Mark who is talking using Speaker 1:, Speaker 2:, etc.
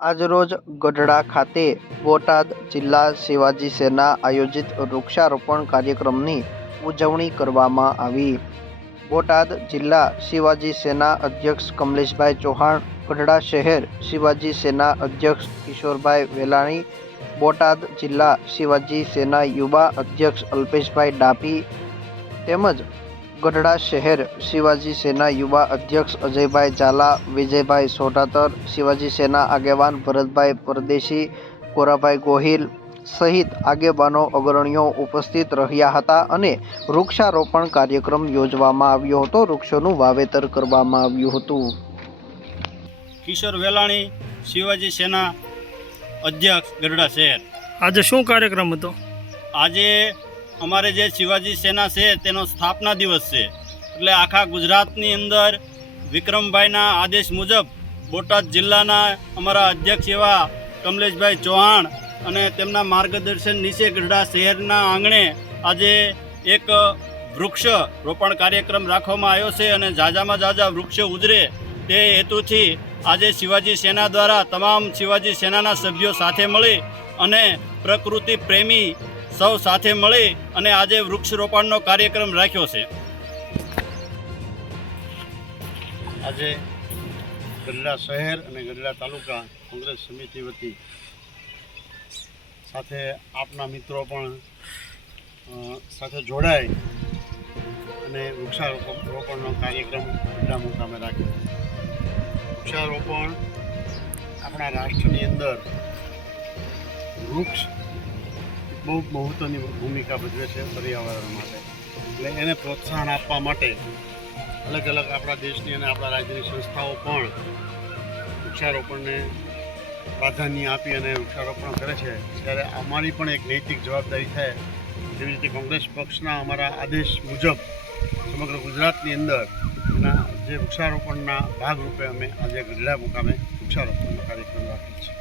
Speaker 1: આજરોજ ગઢડા ખાતે બોટાદ જિલ્લા શિવાજી સેના આયોજિત વૃક્ષારોપણ કાર્યક્રમની ઉજવણી કરવામાં આવી. બોટાદ જિલ્લા શિવાજી સેના અધ્યક્ષ કમલેશભાઈ ચૌહાણ, ગઢડા શહેર શિવાજી સેના અધ્યક્ષ કિશોરભાઈ વેલાણી, બોટાદ જિલ્લા શિવાજી સેના યુવા અધ્યક્ષ અલ્પેશભાઈ ડાભી તેમજ ગઢડા શહેર શિવાજી સેના યુવા અધ્યક્ષ અજયભાઈ ઝાલા વિજયભાઈ સોઢાતર શિવાજી સેના આગેવાન ભરતભાઈ પરદેશી કોરાભાઈ ગોહિલ સહિત આગેવાનો અગ્રણીઓ ઉપસ્થિત રહ્યા હતા અને વૃક્ષારોપણ કાર્યક્રમ યોજવામાં આવ્યો હતો. વૃક્ષોનું વાવેતર કરવામાં આવ્યું હતું.
Speaker 2: કિશોર વેલાણી શિવાજી સેના અધ્યક્ષ ગઢડા શહેર.
Speaker 3: આજે શું કાર્યક્રમ હતો?
Speaker 2: આજે અમારે જે શિવાજી સેના છે, તેનો સ્થાપના દિવસ છે. એટલે આખા ગુજરાતની અંદર વિક્રમભાઈના આદેશ મુજબ બોટાદ જિલ્લાના અમારા અધ્યક્ષ એવા કમલેશભાઈ ચૌહાણ અને તેમના માર્ગદર્શન નીચે ગઢડા શહેરના આંગણે આજે એક વૃક્ષ રોપણ કાર્યક્રમ રાખવામાં આવ્યો છે અને ઝાઝામાં ઝાઝા વૃક્ષો ઉજરે તે હેતુથી આજે શિવાજી સેના દ્વારા તમામ શિવાજી સેનાના સભ્યો સાથે મળી અને પ્રકૃતિ પ્રેમી સૌ સાથે મળી અને આજે વૃક્ષરોપણનો કાર્યક્રમ રાખ્યો છે.
Speaker 4: આજે ગઢડા શહેર અને ગઢડા તાલુકા કોંગ્રેસ સમિતિ વતી સાથે આપના મિત્રો પણ સાથે જોડાય અને વૃક્ષારોપણ રોપણનો કાર્યક્રમ ગઢડા મુકામે રાખ્યો. વૃક્ષારોપણ આપણા રાષ્ટ્રની અંદર વૃક્ષ બહુ મહત્ત્વની ભૂમિકા ભજવે છે પર્યાવરણ માટે. એટલે એને પ્રોત્સાહન આપવા માટે અલગ અલગ આપણા દેશની અને આપણા રાજ્યની સંસ્થાઓ પણ વૃક્ષારોપણને પ્રાધાન્ય આપી અને વૃક્ષારોપણ કરે છે. ત્યારે અમારી પણ એક નૈતિક જવાબદારી થાય. જેવી રીતે કોંગ્રેસ પક્ષના અમારા આદેશ મુજબ સમગ્ર ગુજરાતની અંદર એના જે વૃક્ષારોપણના ભાગરૂપે અમે આજે ગઢડા મુકામે વૃક્ષારોપણનો કાર્યક્રમ રાખીએ છીએ